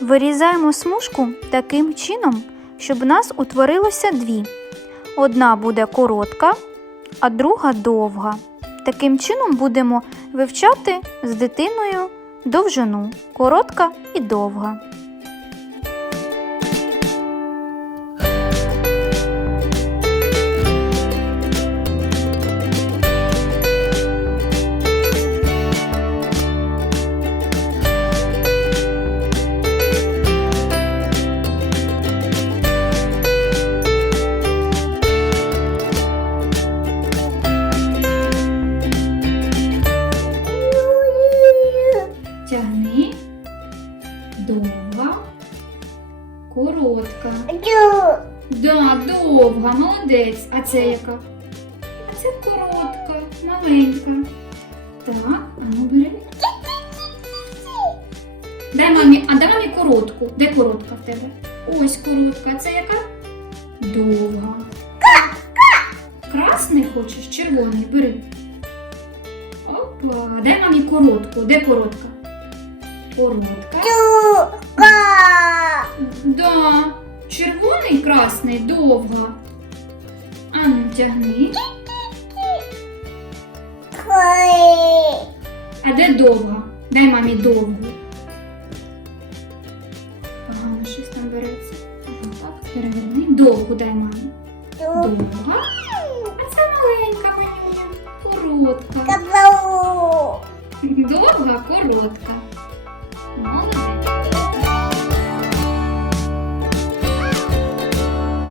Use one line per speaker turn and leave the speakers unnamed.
Вирізаємо смужку таким чином, щоб у нас утворилося дві. Одна буде коротка, а друга довга. Таким чином будемо вивчати з дитиною довжину коротка і довга. Тягни довга, коротка. Да, довга, молодець. А це яка? А це коротка, маленька. Так, а ну бери. Дай мамі, а дай мамі коротку. Де коротка в тебе? Ось коротка. А це яка? Довга. Красний хочеш? Червоний, бери. Опа. Дай мамі коротку. Де коротка? Коротка. Да. Червоний, красний, довга. А ну тягни. А де довга? Дай мамі довгу. Погано щось там береться. Так, переверни. Довгу дай мамі. Довга. А це маленька манюня. Коротка. Довга, коротка. 嗯。